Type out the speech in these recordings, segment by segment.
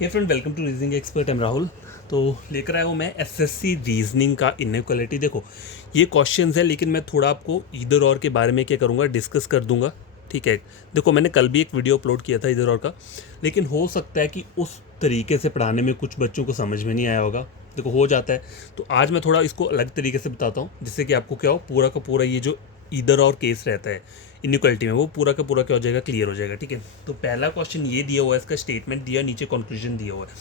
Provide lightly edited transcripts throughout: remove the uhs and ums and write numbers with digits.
Hey friend, welcome to reasoning expert. Am Rahul. तो लेकर आया हूँ मैं एसएससी रीजनिंग का इनइक्वालिटी। देखो, ये क्वेश्चंस है, लेकिन मैं थोड़ा आपको इधर और के बारे में क्या करूँगा, डिस्कस कर दूंगा। ठीक है। देखो, मैंने कल भी एक वीडियो अपलोड किया था इधर और का, लेकिन हो सकता है कि उस तरीके से पढ़ाने में कुछ बच्चों को समझ में नहीं आया होगा। देखो, हो जाता है। तो आज मैं थोड़ा इसको अलग तरीके से बताता हूँ, जिससे कि आपको क्या हो, पूरा का पूरा ये जो इधर और केस रहता है इनइक्वालिटी में, वो पूरा का पूरा क्या हो जाएगा, क्लियर हो जाएगा। ठीक है। तो पहला क्वेश्चन ये दिया हुआ है, इसका स्टेटमेंट दिया, नीचे कंक्लूजन दिया हुआ है।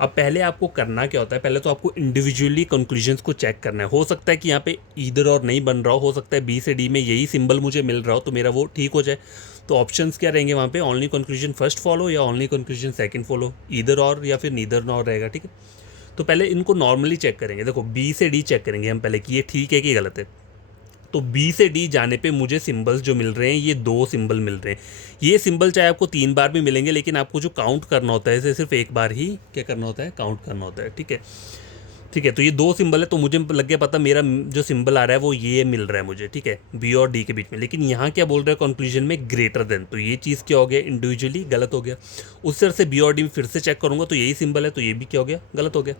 अब पहले आपको करना क्या होता है, पहले तो आपको इंडिविजुअली कंक्लूजन्स को चेक करना है। हो सकता है कि यहाँ पे इधर और नहीं बन रहा हो सकता है बी से डी में यही सिंबल मुझे मिल रहा हो, तो मेरा वो ठीक हो जाए। तो ऑप्शंस क्या रहेंगे वहाँ पे, ओनली कंक्लूजन फर्स्ट फॉलो या ओनली कंक्लूजन सेकंड फॉलो, इधर और या फिर नीदर नॉर रहेगा। ठीक है। तो पहले इनको नॉर्मली चेक करेंगे। देखो, बी से डी चेक करेंगे हम पहले कि ये ठीक है कि गलत है। तो बी से डी जाने पे मुझे सिंबल्स जो मिल रहे हैं, ये दो सिंबल मिल रहे हैं। ये सिंबल चाहे आपको 3 बार भी मिलेंगे, लेकिन आपको जो काउंट करना होता है, इसे सिर्फ एक बार ही क्या करना होता है, काउंट करना होता है। ठीक है। ठीक है। तो ये दो सिंबल है, तो मुझे लग गया पता, मेरा जो सिंबल आ रहा है वो ये मिल रहा है मुझे। ठीक है, बी और डी के बीच में। लेकिन यहाँ क्या बोल रहा है कंक्लूजन में, ग्रेटर देन। तो ये चीज़ क्या हो गया, इंडिविजुअली गलत हो गया। उस तरह से बी और डी में फिर से चेक करूँगा, तो यही सिंबल है, तो ये भी क्या हो गया, गलत हो गया।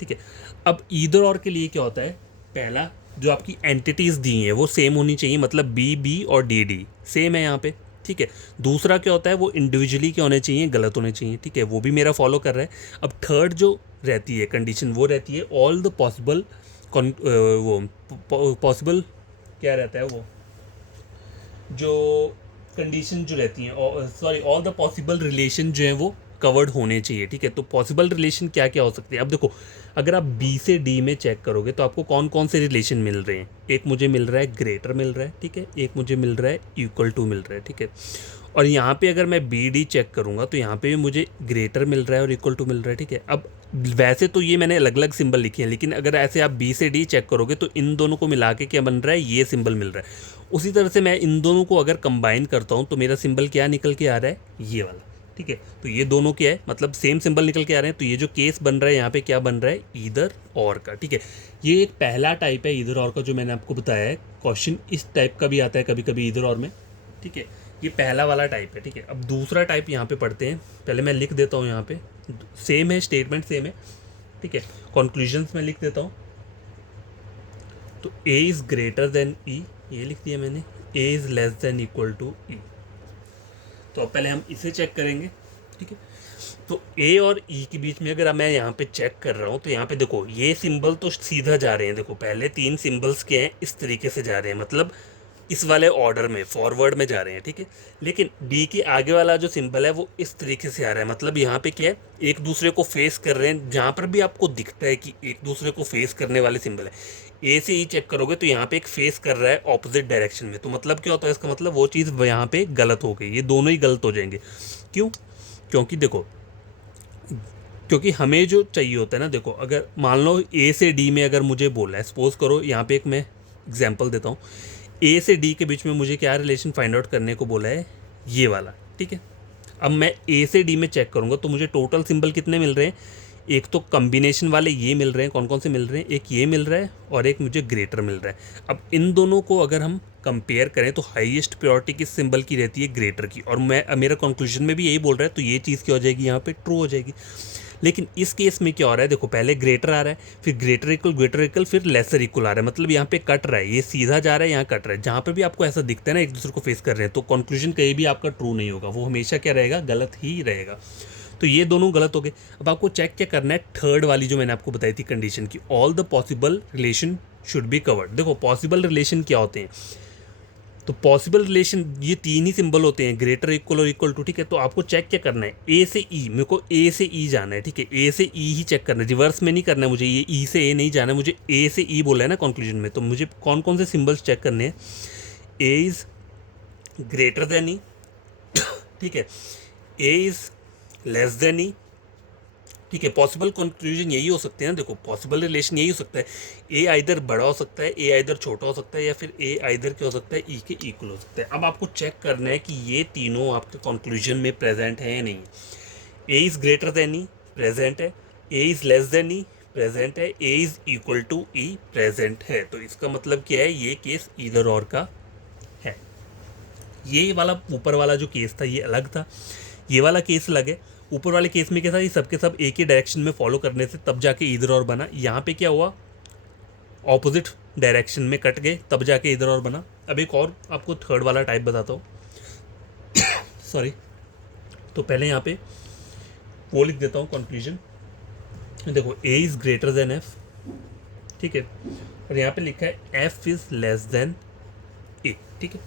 ठीक है। अब ईदर और के लिए क्या होता है, पहला जो आपकी एंटिटीज़ दी हैं वो सेम होनी चाहिए, मतलब बी बी और डी डी सेम है यहाँ पे। ठीक है। दूसरा क्या होता है, वो इंडिविजुअली क्या होने चाहिए, गलत होने चाहिए। ठीक है, वो भी मेरा फॉलो कर रहा है। अब थर्ड जो रहती है कंडीशन, वो रहती है ऑल द पॉसिबल, वो पॉसिबल क्या रहता है, वो जो कंडीशन जो रहती हैं, sorry, all the possible relation जो है वो कवर्ड होने चाहिए। ठीक है। तो पॉसिबल रिलेशन क्या क्या हो सकती है, अब देखो, अगर आप बी से डी में चेक करोगे तो आपको कौन कौन से रिलेशन मिल रहे हैं। एक मुझे मिल रहा है ग्रेटर मिल रहा है, ठीक है। एक मुझे मिल रहा है इक्वल टू मिल रहा है, ठीक है। और यहाँ पे अगर मैं बी डी चेक करूँगा तो यहाँ पे भी मुझे ग्रेटर मिल रहा है और इक्वल टू मिल रहा है, ठीक है। अब वैसे तो ये मैंने अलग अलग सिंबल लिखे हैं, लेकिन अगर ऐसे आप बी से डी चेक करोगे तो इन दोनों को मिला के क्या बन रहा है, ये सिंबल मिल रहा है। उसी तरह से मैं इन दोनों को अगर कंबाइन करता हूँ तो मेरा सिंबल क्या निकल के आ रहा है, ये वाला। ठीक है। तो ये दोनों क्या है, मतलब सेम सिंबल निकल के आ रहे हैं। तो ये जो केस बन रहा है यहाँ पे क्या बन रहा है, ईदर और का। ठीक है। ये एक पहला टाइप है ईदर और का, जो मैंने आपको बताया है। क्वेश्चन इस टाइप का भी आता है कभी कभी ईदर और में। ठीक है। ये पहला वाला टाइप है। ठीक है। अब दूसरा टाइप यहाँ पे पढ़ते हैं। पहले मैं लिख देता हूँ यहाँ पे, सेम है, स्टेटमेंट सेम है। ठीक है। कंक्लूजन्स में लिख देता हूँ। तो A is greater than E, ये लिख दिया मैंने। A is less than equal to E. तो अब पहले हम इसे चेक करेंगे। ठीक है। तो ए और ई के बीच में अगर मैं यहाँ पे चेक कर रहा हूँ तो यहाँ पे देखो, ये सिंबल तो सीधा जा रहे हैं। देखो, पहले 3 सिंबल्स के हैं, इस तरीके से जा रहे हैं, मतलब इस वाले ऑर्डर में फॉरवर्ड में जा रहे हैं। ठीक है। लेकिन डी के आगे वाला जो सिंबल है वो इस तरीके से आ रहा है, मतलब यहाँ पे क्या है, एक दूसरे को फेस कर रहे हैं। जहाँ पर भी आपको दिखता है कि एक दूसरे को फेस करने वाले सिंबल है, ए से ई चेक करोगे तो यहाँ पे एक फेस कर रहा है ऑपोजिट डायरेक्शन में। तो मतलब क्या होता है, इसका मतलब वो चीज़ यहाँ पे गलत हो गई, ये दोनों ही गलत हो जाएंगे। क्यों? क्योंकि देखो, क्योंकि हमें जो चाहिए होता है ना, देखो, अगर मान लो ए से डी में अगर मुझे बोला है, सपोज करो यहाँ पे एक मैं एग्जांपल देता हूँ, ए से डी के बीच में मुझे क्या रिलेशन फाइंड आउट करने को बोला है, ये वाला। ठीक है। अब मैं ए से डी में चेक करूँगा तो मुझे टोटल सिंबल कितने मिल रहे हैं, एक तो कॉम्बिनेशन वाले ये मिल रहे हैं, कौन कौन से मिल रहे हैं, एक ये मिल रहा है और एक मुझे ग्रेटर मिल रहा है। अब इन दोनों को अगर हम कंपेयर करें तो हाईएस्ट प्रायोरिटी किस सिंबल की रहती है, ग्रेटर की। और मैं मेरा कंक्लूजन में भी यही बोल रहा है, तो ये चीज़ क्या हो जाएगी, यहाँ पे ट्रू हो जाएगी। लेकिन इस केस में क्या हो रहा है, देखो, पहले ग्रेटर आ रहा है, फिर ग्रेटर इक्वल, फिर लेसर इक्वल आ रहा है, मतलब यहाँ पे कट रहा है, ये सीधा जा रहा है, यहाँ कट रहा है। जहाँ पे भी आपको ऐसा दिखता है ना, एक दूसरे को फेस कर रहे हैं, तो कंक्लूजन कहीं भी आपका ट्रू नहीं होगा, वो हमेशा क्या रहेगा, गलत ही रहेगा। तो ये दोनों गलत हो गए। अब आपको चेक क्या करना है, थर्ड वाली जो मैंने आपको बताई थी कंडीशन की, all the possible relation should be covered. देखो, पॉसिबल रिलेशन क्या होते हैं, तो पॉसिबल रिलेशन ये 3 ही सिंबल होते हैं, ग्रेटर इक्वल और इक्वल टू। ठीक है। तो आपको चेक क्या करना है, ए से ई, मेरे को ए से ई जाना है। ठीक है। ए से ई ही चेक करना है, रिवर्स में नहीं करना है मुझे, ये ई से ए नहीं जाना है मुझे, ए से ई बोला है ना कंक्लूजन में। तो मुझे कौन कौन से सिंबल्स चेक करने हैं, ए इज़ ग्रेटर देन ई, ठीक है, ए इज़ लेस देन ई। ठीक है। पॉसिबल कंक्लूजन यही हो सकते हैं ना, देखो, पॉसिबल रिलेशन यही हो सकता है, ए आइदर बड़ा हो सकता है, ए आइदर छोटा हो सकता है, या फिर ए आइदर क्या हो सकता है, ई के इक्वल हो सकता है। अब आपको चेक करना है कि ये तीनों आपके कंक्लूजन में प्रेजेंट है या नहीं। A is greater than E, present है। A is less than E, present है। A is equal to E, present है। तो इसका मतलब क्या है, ये केस ईदर और का है। ये वाला ऊपर वाला जो केस था ये अलग था, ये वाला केस अलग है। ऊपर वाले केस में क्या था, ये सबके सब एक ही डायरेक्शन में फॉलो करने से तब जाके इधर और बना। यहाँ पे क्या हुआ, ऑपोजिट डायरेक्शन में कट गए तब जाके इधर और बना। अब एक और आपको थर्ड वाला टाइप बताता हूँ, सॉरी। तो पहले यहाँ पे वो लिख देता हूँ कंक्लूजन। देखो A is greater than F, ठीक है, और यहाँ पे लिखा है F is less than A, ठीक है।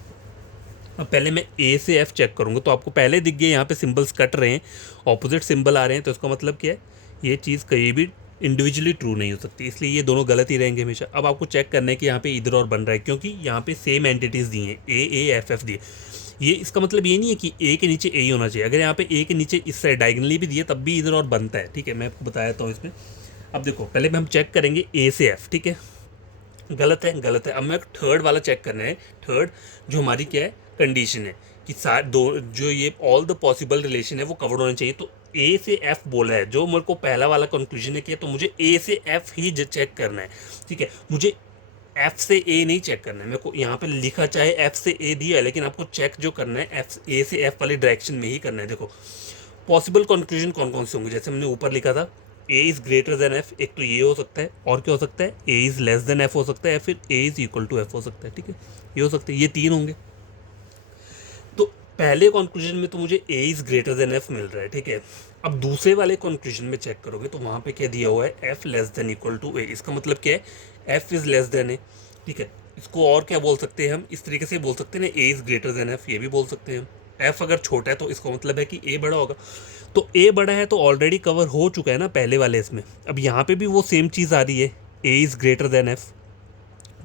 अब पहले मैं ए से एफ चेक करूँगा, तो आपको पहले दिख गए यहाँ पे सिंबल्स कट रहे हैं, ऑपोजिट सिंबल आ रहे हैं, तो इसका मतलब क्या है, ये चीज़ कहीं भी इंडिविजुअली ट्रू नहीं हो सकती, इसलिए ये दोनों गलत ही रहेंगे हमेशा। अब आपको चेक करना है कि यहाँ पे इधर और बन रहा है, क्योंकि यहाँ पे सेम एंटिटीज़ दी हैं, ए एफ एफ दिए। ये इसका मतलब ये नहीं है कि ए के नीचे ए ही होना चाहिए। अगर यहाँ पे ए के नीचे इस साइड डायगनली भी दिए तब भी इधर और बनता है, ठीक है। मैं आपको बताया था इसमें। अब देखो पहले हम चेक करेंगे ए से एफ, ठीक है, गलत है, गलत है। अब मैं थर्ड वाला चेक करना है, थर्ड जो हमारी क्या है कंडीशन है कि सारे दो जो ये ऑल द पॉसिबल रिलेशन है वो कवर्ड होने चाहिए। तो ए से एफ बोला है, जो मेरे को पहला वाला कंक्लूजन है किया, तो मुझे ए से एफ ही चेक करना है, ठीक है। मुझे एफ से ए नहीं चेक करना है, मेरे को यहाँ पे लिखा चाहे एफ से ए दिया है, लेकिन आपको चेक जो करना है एफ ए से एफ वाली डायरेक्शन में ही करना है। देखो पॉसिबल कंक्लूजन कौन कौन से होंगे, जैसे हमने ऊपर लिखा था ए इज़ ग्रेटर देन एफ, एक तो ये हो सकता है, और क्या हो सकता है, A is less than F हो सकता है, या फिर A is equal to F हो सकता है, ठीक है। ये हो सकता है, ये तीन होंगे। तो पहले कंक्लूजन में तो मुझे A is greater than F मिल रहा है, ठीक है। अब दूसरे वाले कंक्लूजन में चेक करोगे तो वहाँ पे क्या दिया हुआ है, F less than equal to A. इसका मतलब क्या है, F is less than A, ठीक है। इसको और क्या बोल सकते हैं हम, इस तरीके से बोल सकते हैं ना, ए इज़ ग्रेटर देन एफ, ये भी बोल सकते हैं हम। एफ अगर छोटा है तो इसका मतलब है कि ए बड़ा होगा। तो ए बड़ा है तो ऑलरेडी कवर हो चुका है ना पहले वाले इसमें। अब यहाँ पे भी वो सेम चीज़ आ रही है, A is greater than F,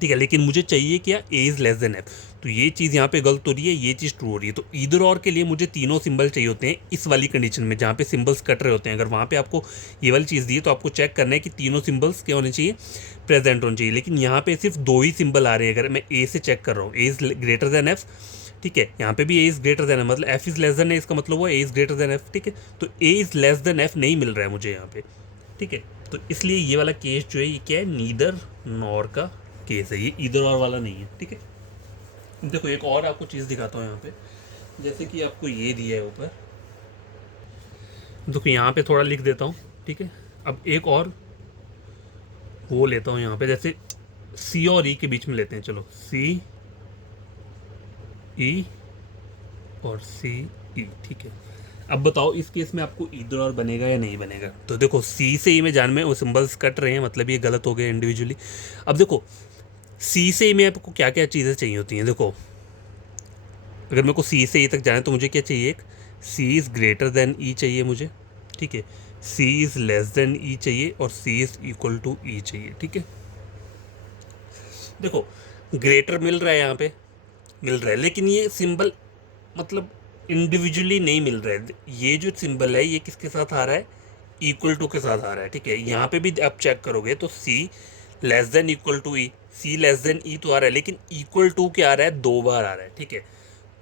ठीक है, लेकिन मुझे चाहिए क्या, ए इज़ लेस देन एफ। तो ये चीज़ यहाँ पे गलत हो रही है, ये चीज़ ट्रू हो रही है। तो ईदर और के लिए मुझे तीनों सिंबल चाहिए होते हैं इस वाली कंडीशन में, जहाँ पे सिंबल्स कट रहे होते हैं। अगर वहाँ पे आपको ये वाली चीज़ दी है तो आपको चेक करना है कि तीनों सिंबल्स क्या होने चाहिए, प्रेजेंट होने चाहिए। लेकिन यहाँ पे सिर्फ दो ही सिंबल आ रहे हैं। अगर मैं ए से चेक कर रहा हूँ, ए इज़ ग्रेटर देन एफ, ठीक है, यहाँ पे भी ए इज़ ग्रेटर देन है, मतलब एफ इज़ लेस देन है, इसका मतलब वो ए इज़ ग्रेटर देन एफ, ठीक है। तो A is less than F नहीं मिल रहा है मुझे यहाँ पे, ठीक है। तो इसलिए ये वाला केस जो है ये क्या है, नीदर नॉर का केस है, ये ईदर और वाला नहीं है, ठीक है। देखो एक और आपको चीज़ दिखाता हूँ यहाँ पे, जैसे कि आपको ये दिया है ऊपर, देखो यहाँ पे थोड़ा लिख देता हूँ, ठीक है। अब एक और वो लेता हूँ यहाँ पे, जैसे सी और ई के बीच में लेते हैं, चलो सी ई और सी ई, ठीक है। अब बताओ इस केस में आपको ईदर और बनेगा या नहीं बनेगा। तो देखो सी से ई में जान में वो सिंबल्स कट रहे हैं, मतलब ये गलत हो गए इंडिविजुअली। अब देखो सी से ई में आपको क्या क्या चीज़ें चाहिए होती हैं। देखो अगर मेरे को सी से ई तक जाना है तो मुझे क्या चाहिए, एक सी इज़ ग्रेटर देन ई चाहिए मुझे, ठीक है, सी इज़ लेस देन ई चाहिए, और सी इज़ इक्वल टू ई चाहिए, ठीक है। देखो ग्रेटर मिल रहा है यहाँ पे, मिल रहा है, लेकिन ये सिंबल मतलब इंडिविजुअली नहीं मिल रहा है। ये जो सिंबल है ये किसके साथ आ रहा है, इक्वल टू के साथ आ रहा है, ठीक है। यहाँ पे भी आप चेक करोगे तो C less than equal to E, C less than E तो आ रहा है, लेकिन इक्वल टू क्या आ रहा है, दो बार आ रहा है, ठीक है।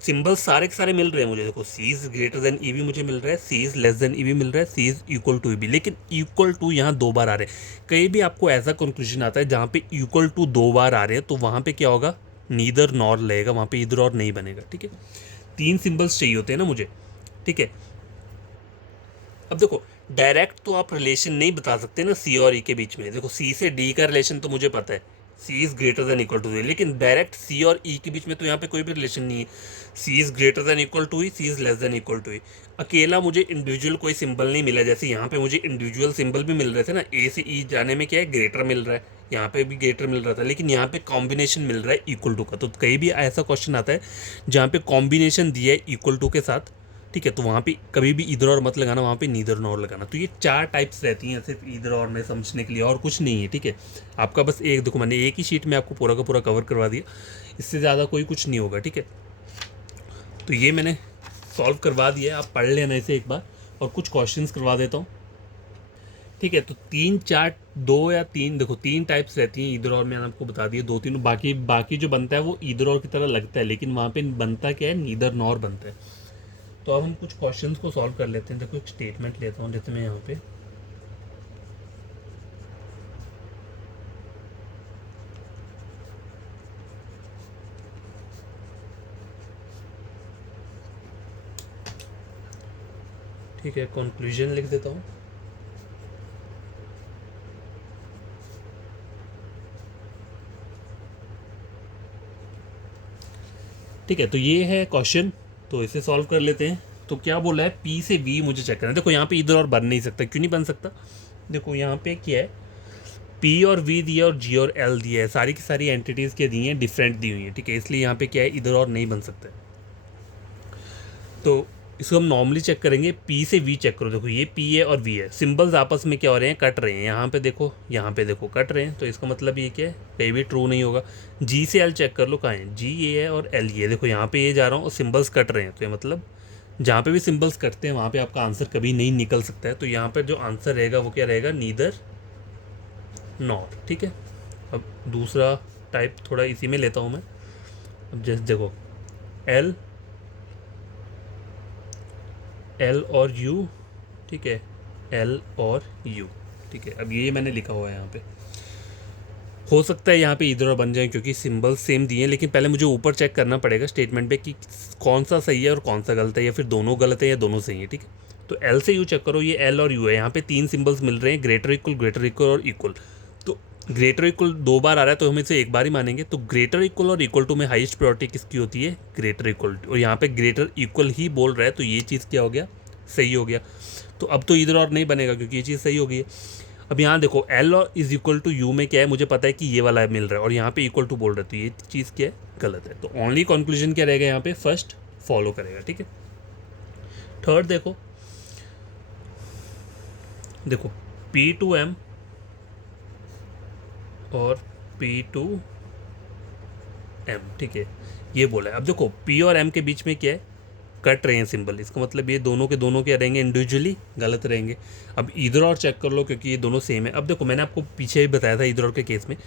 सिंबल सारे के सारे मिल रहे हैं मुझे, देखो सी इज़ ग्रेटर देन ई भी मुझे मिल रहा है, सी इज़ लेस देन ई भी मिल रहा है, सी इज़ इक्वल टू ई भी, लेकिन इक्वल टू यहाँ दो बार आ रहे हैं। कहीं भी आपको ऐसा कंक्लूजन आता है जहाँ पे इक्वल टू दो बार आ रहे हैं तो वहाँ पे क्या होगा, नीदर नॉर लगेगा, वहाँ पे इधर और नहीं बनेगा, ठीक है। तीन सिंबल्स चाहिए होते हैं ना मुझे, ठीक है। अब देखो डायरेक्ट तो आप रिलेशन नहीं बता सकते ना सी और ई के बीच में। देखो सी से डी का रिलेशन तो मुझे पता है, C is greater than equal to E, लेकिन डायरेक्ट सी और ई के बीच में तो यहाँ पे कोई भी रिलेशन नहीं है। C is greater than equal to E, C is less than equal to E. अकेला मुझे इंडिविजुअल कोई सिंबल नहीं मिला, जैसे यहाँ पे मुझे इंडिविजुअल सिंबल भी मिल रहे थे ना, ए से ई जाने में क्या है, ग्रेटर मिल रहा है, यहाँ पे भी ग्रेटर मिल रहा था, लेकिन यहाँ पे कॉम्बिनेशन मिल रहा है इक्वल टू का। तो कहीं भी ऐसा क्वेश्चन आता है जहाँ पे कॉम्बिनेशन दिया है इक्वल टू के साथ, ठीक है, तो वहाँ पे कभी भी इधर और मत लगाना, वहाँ पे नीदर नॉर लगाना। तो ये चार टाइप्स रहती हैं सिर्फ इधर और में समझने के लिए, और कुछ नहीं है, ठीक है। आपका बस एक, देखो मैंने एक ही शीट में आपको पूरा का पूरा कवर करवा दिया, इससे ज़्यादा कोई कुछ नहीं होगा, ठीक है। तो ये मैंने सॉल्व करवा दिया है, आप पढ़ लेना इसे एक बार, और कुछ क्वेश्चंस करवा देता हूँ, ठीक है। तो तीन चार, दो या तीन, देखो तीन टाइप्स रहती हैं इधर और, मैंने आपको बता दिया दो तीन, बाकी बाकी जो बनता है वो इधर और की तरह लगता है, लेकिन वहाँ पे बनता क्या है, नीदर नॉर बनता है। तो अब हम कुछ क्वेश्चंस को सॉल्व कर लेते हैं। देखो एक स्टेटमेंट लेता हूँ, जैसे मैं यहाँ पे ठीक है, कंक्लूजन लिख देता हूँ। ठीक है, तो ये है क्वेश्चन, तो इसे सॉल्व कर लेते हैं। तो क्या बोला है, पी से वी मुझे चेक करना है। देखो यहाँ पे इधर और बन नहीं सकता, क्यों नहीं बन सकता, देखो यहाँ पे क्या है, पी और वी दिया और जी और एल दिया है, सारी की सारी एंटिटीज़ क्या दी हैं, डिफरेंट दी हुई हैं। ठीक है, इसलिए यहाँ पे क्या है, इधर और नहीं बन सकता है। तो इसको हम नॉर्मली चेक करेंगे, पी से वी चेक करो। देखो ये पी है और वी है, सिंबल्स आपस में क्या हो रहे हैं, कट रहे हैं। यहाँ पे देखो, यहाँ पे देखो, कट रहे हैं, तो इसका मतलब ये क्या है, कहीं भी ट्रू नहीं होगा। जी से एल चेक कर लो, कहाँ है, जी ये है और एल ये, देखो यहाँ पे ये जा रहा हूँ और सिंबल्स कट रहे हैं, तो ये मतलब जहाँ पे भी सिंबल्स कटते हैं वहाँ पे आपका आंसर कभी नहीं निकल सकता है। तो यहाँ पर जो आंसर रहेगा वो क्या रहेगा, नीदर नॉट। ठीक है, अब दूसरा टाइप थोड़ा इसी में लेता हूँ मैं। अब जैसे देखो, एल एल और यू, ठीक है, एल और यू। ठीक है, अब ये मैंने लिखा हुआ है यहाँ पे, हो सकता है यहाँ पे इधर और बन जाए क्योंकि सिंबल सेम दिए हैं, लेकिन पहले मुझे ऊपर चेक करना पड़ेगा स्टेटमेंट पे कि कौन सा सही है और कौन सा गलत है, या फिर दोनों गलत है या दोनों सही है। ठीक है, तो एल से यू चेक करो, ये एल और यू है, यहाँ पे तीन सिंबल्स मिल रहे हैं, ग्रेटर इक्वल और इक्वल। तो ग्रेटर इक्वल दो बार आ रहा है तो हम इसे एक बार ही मानेंगे। तो ग्रेटर इक्वल और इक्वल टू में हाईएस्ट प्रायोरिटी किसकी होती है, ग्रेटर इक्वल, और यहाँ पे ग्रेटर इक्वल ही बोल रहा है, तो ये चीज़ क्या हो गया, सही हो गया। तो अब तो इधर और नहीं बनेगा क्योंकि ये चीज़ सही हो गई है। अब यहाँ देखो, एल और इज इक्वल टू यू में क्या है, मुझे पता है कि ये वाला मिल रहा है, और यहाँ पे इक्वल टू बोल रहा है, तो ये चीज़ क्या है, गलत है। तो ओनली कंक्लूजन क्या रहेगा यहाँ पे, फर्स्ट फॉलो करेगा। ठीक है, थर्ड देखो, देखो पी टू एम और पी टू एम, ठीक है, ये बोला है। अब देखो पी और एम के बीच में क्या है, कट रहे हैं सिंबल, इसका मतलब ये दोनों के दोनों क्या रहेंगे, इंडिविजुअली गलत रहेंगे। अब इधर और चेक कर लो क्योंकि ये दोनों सेम है। अब देखो मैंने आपको पीछे भी बताया था इधर और के केस में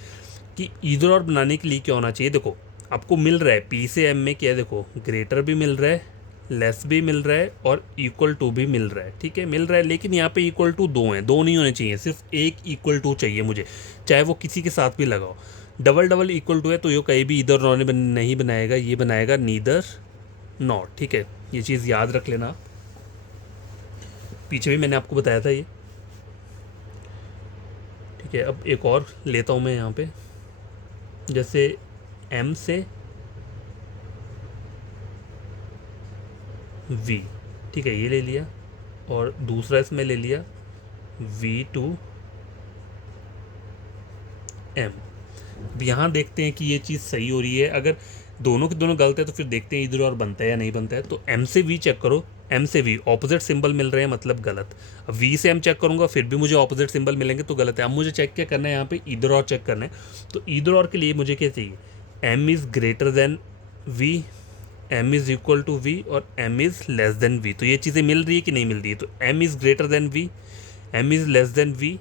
कि इधर और बनाने के लिए क्या होना चाहिए। देखो आपको मिल रहा है पी से एम में क्या है, देखो ग्रेटर भी मिल रहा है, लेस भी मिल रहा है और इक्वल टू भी मिल रहा है। ठीक है, मिल रहा है, लेकिन यहाँ पे इक्वल टू दो हैं, दो नहीं होने चाहिए, सिर्फ एक इक्वल टू चाहिए मुझे, चाहे वो किसी के साथ भी लगाओ। डबल डबल इक्वल टू है तो ये कहीं भी इधर नॉट नहीं बनाएगा, ये बनाएगा नीदर नॉट। ठीक है, ये चीज़ याद रख लेना आप, पीछे भी मैंने आपको बताया था ये। ठीक है, अब एक और लेता हूँ मैं यहाँ पे, जैसे एम से वी, ठीक है, ये ले लिया, और दूसरा इसमें ले लिया वी टू एम। अब यहाँ देखते हैं कि ये चीज़ सही हो रही है, अगर दोनों के दोनों गलत है तो फिर देखते हैं इधर और बनता है या नहीं बनता है। तो एम से वी चेक करो, एम से वी ऑपोजिट सिंबल मिल रहे हैं, मतलब गलत। अब वी से एम चेक करूँगा फिर भी मुझे ऑपोजिट सिंबल मिलेंगे तो गलत है। अब मुझे चेक क्या करना है, यहाँ पे इधर और चेक करना है। तो इधर और के लिए मुझे क्या चाहिए, M is greater than V, M is equal to V और M is less than V. तो ये चीज़ें मिल रही है कि नहीं मिल रही है, तो M is greater than V, M is less than V,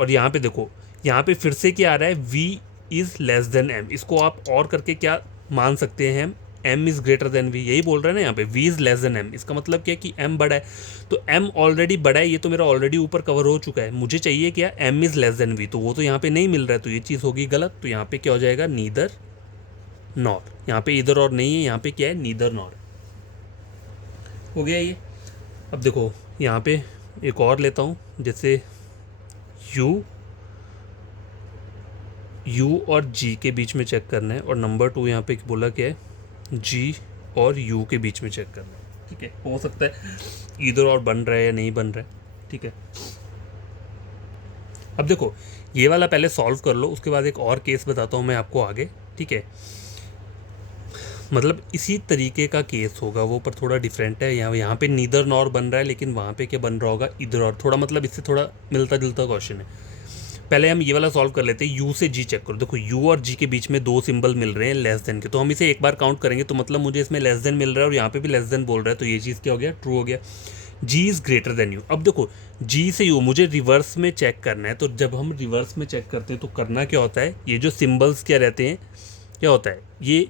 और यहाँ पे देखो, यहाँ पे फिर से क्या आ रहा है, V is less than M. इसको आप और करके क्या मान सकते हैं, M is greater than V, यही बोल रहे हैं ना यहाँ पे, V is less than M. इसका मतलब क्या है कि एम बड़ा है, तो एम ऑलरेडी बड़ा है, ये तो मेरा ऑलरेडी ऊपर कवर हो चुका है। मुझे चाहिए क्या, M is less than V, तो वो तो यहाँ पे नहीं मिल रहा है, तो ये चीज़ होगी गलत। तो यहाँ पे क्या हो जाएगा, नीदर नॉर। यहाँ पे इधर और नहीं है, यहाँ पे क्या है, नीदर नॉर हो गया ये। अब देखो यहाँ पे एक और लेता हूँ, जैसे यू और जी के बीच में चेक करना है, और नंबर टू यहाँ पे बोला क्या है, जी और यू के बीच में चेक करना है। ठीक है, हो सकता है इधर और बन रहा है या नहीं बन रहा है। ठीक है, अब देखो ये वाला पहले सॉल्व कर लो, उसके बाद एक और केस बताता हूँ मैं आपको आगे। ठीक है, मतलब इसी तरीके का केस होगा वो, पर थोड़ा डिफरेंट है। यहाँ पे नीदर नॉर बन रहा है, लेकिन वहाँ पे क्या बन रहा होगा, इधर और, थोड़ा मतलब इससे थोड़ा मिलता जुलता क्वेश्चन है। पहले हम ये वाला सॉल्व कर लेते हैं, यू से जी चेक करो। देखो यू और जी के बीच में दो सिंबल मिल रहे हैं लेस देन के, तो हम इसे एक बार काउंट करेंगे, तो मतलब मुझे इसमें लेस देन मिल रहा है और यहाँ पे भी लेस देन बोल रहा है, तो ये चीज़ क्या हो गया, ट्रू हो गया। जी इज़ ग्रेटर देन यू। अब देखो जी से यू मुझे रिवर्स में चेक करना है, तो जब हम रिवर्स में चेक करते हैं तो करना क्या होता है, ये जो सिम्बल्स क्या रहते हैं, क्या होता है, ये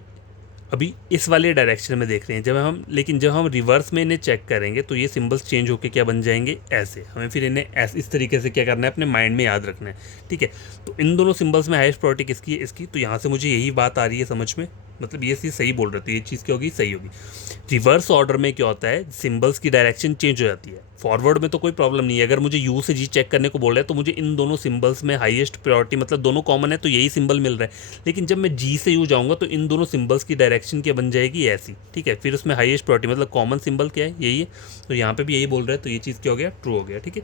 अभी इस वाले डायरेक्शन में देख रहे हैं जब हम, लेकिन जब हम रिवर्स में इन्हें चेक करेंगे तो ये सिंबल्स चेंज होकर क्या बन जाएंगे, ऐसे। हमें फिर इन्हें ऐसे इस तरीके से क्या करना है, अपने माइंड में याद रखना है। ठीक है, तो इन दोनों सिंबल्स में हाईएस्ट प्रायोरिटी किसकी है, इसकी। तो यहाँ से मुझे यही बात आ रही है समझ में मतलब ये चीज़ सही बोल रहे हो, तो ये चीज़ क्या होगी, सही होगी। रिवर्स ऑर्डर में क्या होता है, सिंबल्स की डायरेक्शन चेंज हो जाती है। फॉरवर्ड में तो कोई प्रॉब्लम नहीं है, अगर मुझे यू से जी चेक करने को बोल रहा है तो मुझे इन दोनों सिंबल्स में हाईएस्ट प्रायोरिटी, मतलब दोनों कॉमन है तो यही सिंबल मिल रहा है। लेकिन जब मैं जी से यू जाऊंगा तो इन दोनों सिंबल्स की डायरेक्शन क्या बन जाएगी, ऐसी, ठीक है। फिर उसमें हाईएस्ट प्रायोरिटी मतलब कॉमन सिंबल क्या है, यही है। तो यहाँ पे भी यही बोल रहा है, तो ये चीज़ क्या हो गया, ट्रू हो गया, ठीक है।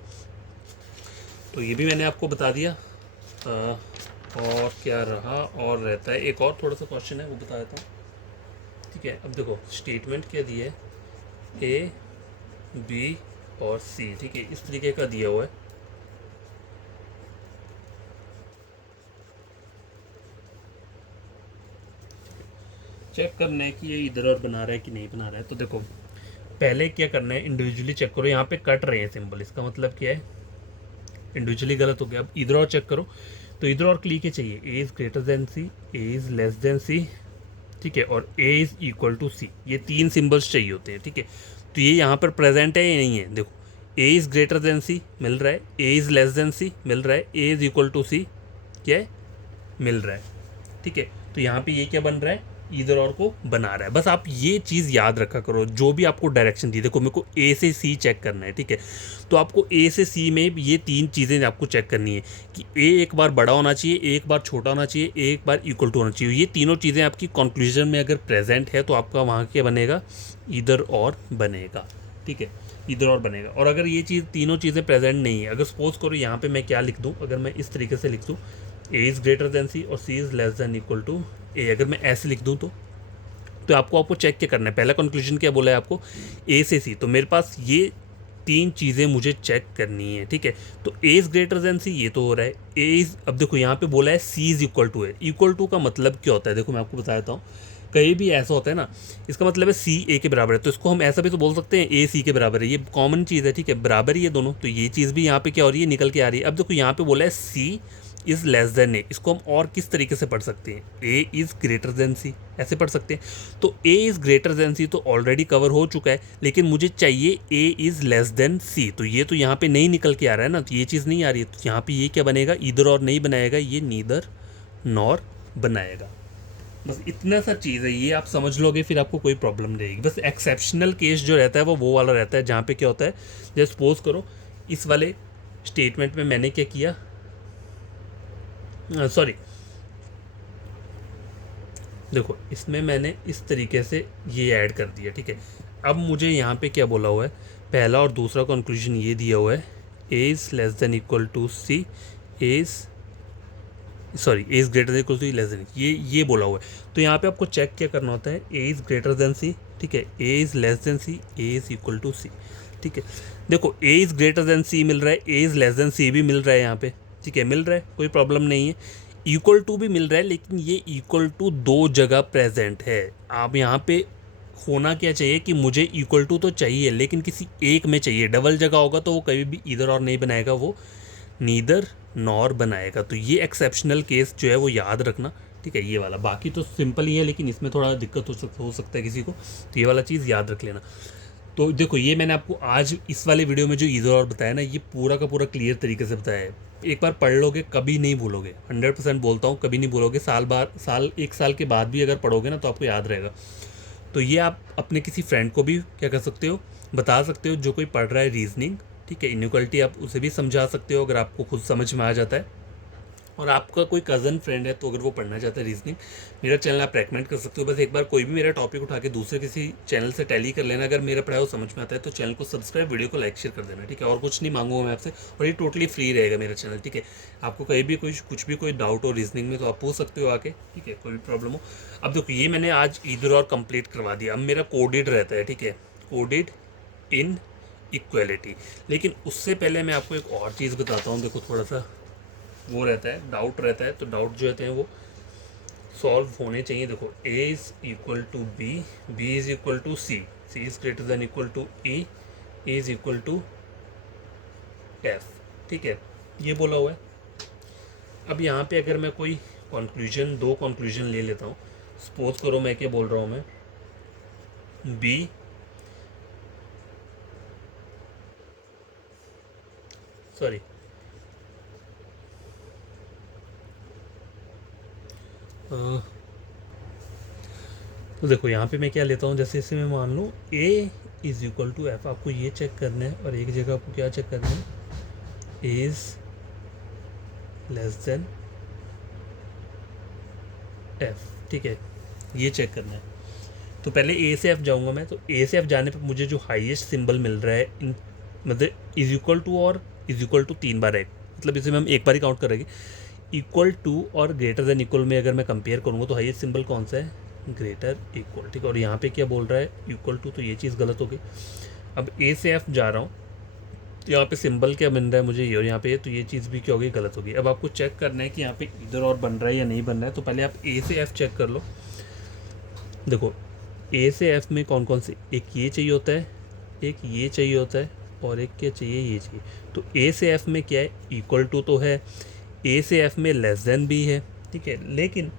तो ये भी मैंने आपको बता दिया। और क्या रहा, और रहता है एक और थोड़ा सा क्वेश्चन है, वो बता देता हूँ, ठीक है। अब देखो स्टेटमेंट क्या दिया है, ए बी और सी, ठीक है, इस तरीके का दिया हुआ है। चेक करना है कि ये इधर और बना रहा है कि नहीं बना रहा है। तो देखो पहले क्या करना है, इंडिविजुअली चेक करो, यहाँ पे कट रहे हैं सिंबल, इसका मतलब क्या है, इंडिविजुअली गलत हो गया। अब इधर और चेक करो, तो इधर और क्लिक चाहिए, A is greater than C, A is less than C, ठीक है, और A is equal to C, ये तीन सिंबल्स चाहिए होते हैं, ठीक है। तो ये यहाँ पर प्रेजेंट है या नहीं है, देखो A is greater than C मिल रहा है, A is less than C मिल रहा है, ए इज़ इक्वल टू सी क्या है, मिल रहा है, ठीक है। तो यहाँ पे ये क्या बन रहा है, इधर और को बना रहा है। बस आप ये चीज़ याद रखा करो, जो भी आपको डायरेक्शन दी, देखो मेरे को ए से सी चेक करना है, ठीक है। तो आपको ए से सी में ये तीन चीज़ें आपको चेक करनी है कि ए एक बार बड़ा होना चाहिए, एक बार छोटा होना चाहिए, एक बार इक्वल टू होना चाहिए। ये तीनों चीज़ें आपकी कंक्लूजन में अगर प्रेजेंट है तो आपका वहाँ क्या बनेगा, इधर और बनेगा, ठीक है, इधर और बनेगा। और अगर ये चीज़ तीनों चीज़ें प्रेजेंट नहीं है, अगर सपोज करो यहाँ पे मैं क्या लिख दूँ, अगर मैं इस तरीके से लिख दूँ, A is greater than C और C is less than equal to A, अगर मैं ऐसे लिख दूँ तो आपको चेक क्या करना है, पहला कंक्लूजन क्या बोला है आपको, ए से सी, तो मेरे पास ये तीन चीज़ें मुझे चेक करनी है, ठीक है। तो ए इज़ ग्रेटर देन सी ये तो हो रहा है, ए इज़, अब देखो यहाँ पे बोला है सी इज़ इक्वल टू है, इक्वल टू का मतलब क्या होता है, देखो मैं आपको बता देता हूँ। कहीं भी ऐसा होता है ना, इसका मतलब है सी ए के बराबर है, तो इसको हम ऐसा भी तो बोल सकते हैं ए सी के बराबर है, ये कॉमन चीज़ है, ठीक है, बराबर ही है दोनों। तो ये चीज़ भी यहाँ पे क्या हो रही है, निकल के आ रही है। अब देखो यहाँ पे बोला है सी इज़ लेस देन ए, इसको हम और किस तरीके से पढ़ सकते हैं, ए इज़ ग्रेटर देन सी, ऐसे पढ़ सकते हैं। तो ए इज़ ग्रेटर देन सी तो ऑलरेडी कवर हो चुका है, लेकिन मुझे चाहिए ए इज़ लेस देन सी, तो ये तो यहाँ पे नहीं निकल के आ रहा है ना, तो ये चीज़ नहीं आ रही है। तो यहाँ पे ये क्या बनेगा, इधर और नहीं बनाएगा, ये नीदर नॉर बनाएगा। बस इतना सा चीज़ है, ये आप समझ लोगे फिर आपको कोई प्रॉब्लम नहीं रहेगी। बस एक्सेप्शनल केस जो रहता है वो वाला रहता है, जहाँ पे क्या होता है, जैसे सपोज करो इस वाले स्टेटमेंट में मैंने क्या किया, सॉरी देखो इसमें मैंने इस तरीके से ये ऐड कर दिया, ठीक है। अब मुझे यहाँ पे क्या बोला हुआ है, पहला और दूसरा कंक्लूजन ये दिया हुआ है, A is less than equal to C, A is, sorry A is greater than equal to less than, ये बोला हुआ है। तो यहाँ पे आपको चेक क्या करना होता है, A is greater than C, ठीक है, A is less than C, A is equal to C, ठीक है। देखो A is greater than C मिल रहा है, A is less than C भी मिल रहा है यहाँ पे, ठीक है, मिल रहा है, कोई प्रॉब्लम नहीं है। इक्वल टू भी मिल रहा है, लेकिन ये इक्वल टू दो जगह प्रेजेंट है। आप यहाँ पे होना क्या चाहिए कि मुझे इक्वल टू तो चाहिए, लेकिन किसी एक में चाहिए, डबल जगह होगा तो वो कभी भी इधर और नहीं बनाएगा, वो नीदर नॉर बनाएगा। तो ये एक्सेप्शनल केस जो है वो याद रखना, ठीक है, ये वाला। बाकी तो सिंपल ही है, लेकिन इसमें थोड़ा दिक्कत हो सकता है किसी को, तो ये वाला चीज़ याद रख लेना। तो देखो ये मैंने आपको आज इस वाले वीडियो में जो इधर और बताया ना, ये पूरा का पूरा क्लियर तरीके से बताया है। एक बार पढ़ लोगे कभी नहीं भूलोगे, 100% बोलता हूँ, कभी नहीं भूलोगे। एक साल के बाद भी अगर पढ़ोगे ना तो आपको याद रहेगा। तो ये आप अपने किसी फ्रेंड को भी क्या कर सकते हो, बता सकते हो, जो कोई पढ़ रहा है रीजनिंग, ठीक है, इनइक्वालिटी, आप उसे भी समझा सकते हो अगर आपको खुद समझ में आ जाता है। और आपका कोई कज़न फ्रेंड है तो अगर वो पढ़ना चाहता है रीजनिंग, मेरा चैनल आप रेकमेंड कर सकते हो। बस एक बार कोई भी मेरा टॉपिक उठा के दूसरे किसी चैनल से टैली कर लेना, अगर मेरा पढ़ाया वो समझ में आता है तो चैनल को सब्सक्राइब, वीडियो को लाइक शेयर कर देना, ठीक है। और कुछ नहीं मांगूंगा मैं आपसे, और ये टोटली फ्री रहेगा मेरा चैनल, ठीक है। आपको कहीं भी कुछ भी कोई डाउट हो रीजनिंग में तो आप पूछ सकते हो आके, ठीक है, कोई भी प्रॉब्लम हो। अब देखो ये मैंने आज इधर और कंप्लीट करवा दिया, अब मेरा कोडेड रहता है, ठीक है, कोडेड इन इक्वलिटी। लेकिन उससे पहले मैं आपको एक और चीज़ बताता हूँ। देखो थोड़ा सा वो रहता है, डाउट रहता है, तो डाउट जो रहते हैं वो सॉल्व होने चाहिए। देखो A is equal to B, B is equal to C, C is greater than equal to A, A is equal to F, ठीक है, ये बोला हुआ है। अब यहाँ पे अगर मैं कोई कंक्लूजन, दो कंक्लूजन ले लेता हूँ, सपोज करो मैं क्या बोल रहा हूँ, मैं बी, सॉरी तो देखो यहाँ पे मैं क्या लेता हूँ, जैसे इसे मैं मान लूँ A is equal to F, आपको ये चेक करना है और एक जगह आपको क्या चेक करना है, इज़ लेस देन एफ, ठीक है, ये चेक करना है। तो पहले ए से एफ जाऊँगा मैं, तो ए से एफ जाने पर मुझे जो हाईएस्ट सिंबल मिल रहा है इन मतलब इज़ इक्वल टू और इज़ इक्वल टू 3 बार है, मतलब इसे हम एक बार ही काउंट करेंगे। इक्वल टू और ग्रेटर देन इक्वल में अगर मैं कंपेयर करूँगा तो हाईएस्ट सिंबल कौन सा है, ग्रेटर इक्वल, ठीक है। और यहाँ पे क्या बोल रहा है, इक्वल टू, तो ये चीज़ गलत हो गई। अब ए से एफ जा रहा हूँ, तो यहाँ पे सिंबल क्या बन रहा है मुझे ये, और यहाँ पे तो ये चीज़ भी क्या हो गई, गलत हो गई। अब आपको चेक करना है कि यहाँ पे इधर और बन रहा है या नहीं बन रहा है, तो पहले आप ए से एफ चेक कर लो। देखो ए से एफ में कौन कौन से, एक ये चाहिए होता है, एक ये चाहिए होता है, और एक क्या चाहिए, ये चाहिए। तो ए से एफ में क्या है, इक्वल टू तो है, ए से एफ में लेस देन भी है, ठीक है, लेकिन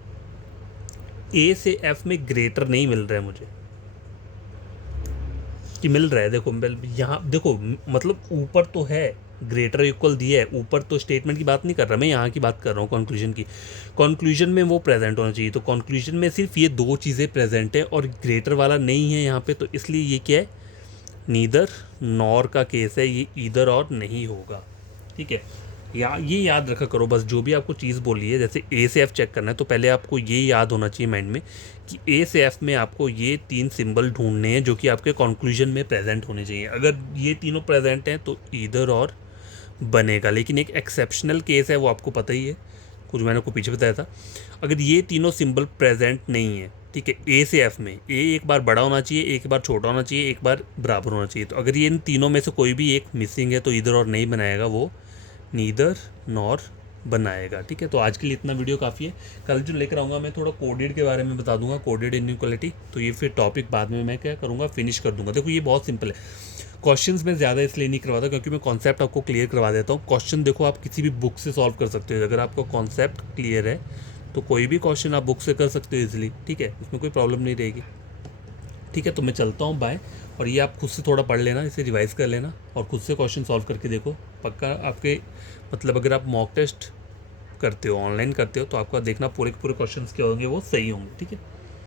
ए से एफ में ग्रेटर नहीं मिल रहा है मुझे, कि मिल रहा है। देखो यहाँ देखो, मतलब ऊपर तो है ग्रेटर इक्वल दिया है, ऊपर तो स्टेटमेंट की बात नहीं कर रहा मैं, यहाँ की बात कर रहा हूँ कंक्लूजन की। कंक्लूजन में वो प्रेजेंट होना चाहिए, तो कंक्लूजन में सिर्फ ये दो चीज़ें प्रेजेंट है और ग्रेटर वाला नहीं है यहाँ पे, तो इसलिए ये क्या है, नीदर नॉर का केस है, ये ईदर और नहीं होगा, ठीक है। ये याद रखा करो बस, जो भी आपको चीज़ बोली है, जैसे ए से एफ चेक करना है तो पहले आपको ये याद होना चाहिए माइंड में कि ए से एफ में आपको ये 3 सिंबल ढूंढने हैं जो कि आपके कंक्लूजन में प्रेजेंट होने चाहिए। अगर ये तीनों प्रेजेंट हैं तो ईदर और बनेगा, लेकिन एक एक्सेप्शनल केस है, वो आपको पता ही है, कुछ मैंने को पीछे बताया था। अगर ये तीनों सिंबल प्रेजेंट नहीं है, ठीक है, ए से एफ में ए एक बार बड़ा होना चाहिए, एक बार छोटा होना चाहिए, एक बार बराबर होना चाहिए। तो अगर ये इन तीनों में से कोई भी एक मिसिंग है तो इधर और नहीं बनाएगा, वो नीदर नॉर बनाएगा, ठीक है। तो आज के लिए इतना वीडियो काफ़ी है। कल जो लेकर आऊँगा मैं थोड़ा कोडेड के बारे में बता दूंगा, कोडेड इनइक्वालिटी, तो ये फिर टॉपिक बाद में मैं क्या करूँगा, फिनिश कर दूंगा। देखो ये बहुत सिंपल है, क्वेश्चंस में ज़्यादा इसलिए नहीं करवाता क्योंकि मैं कॉन्सेप्ट आपको क्लियर करवा देता हूँ। क्वेश्चन देखो आप किसी भी बुक से सॉल्व कर सकते हो, अगर आपका कॉन्सेप्ट क्लियर है तो कोई भी क्वेश्चन आप बुक से कर सकते हो इजीली, ठीक है, उसमें कोई प्रॉब्लम नहीं रहेगी, ठीक है। तो मैं चलता हूँ, बाय। और ये आप खुद से थोड़ा पढ़ लेना, इसे रिवाइज़ कर लेना और खुद से क्वेश्चन सॉल्व करके देखो, पक्का आपके मतलब अगर आप मॉक टेस्ट करते हो, ऑनलाइन करते हो, तो आपका देखना पूरे के पूरे क्वेश्चंस क्या होंगे वो सही होंगे, ठीक है।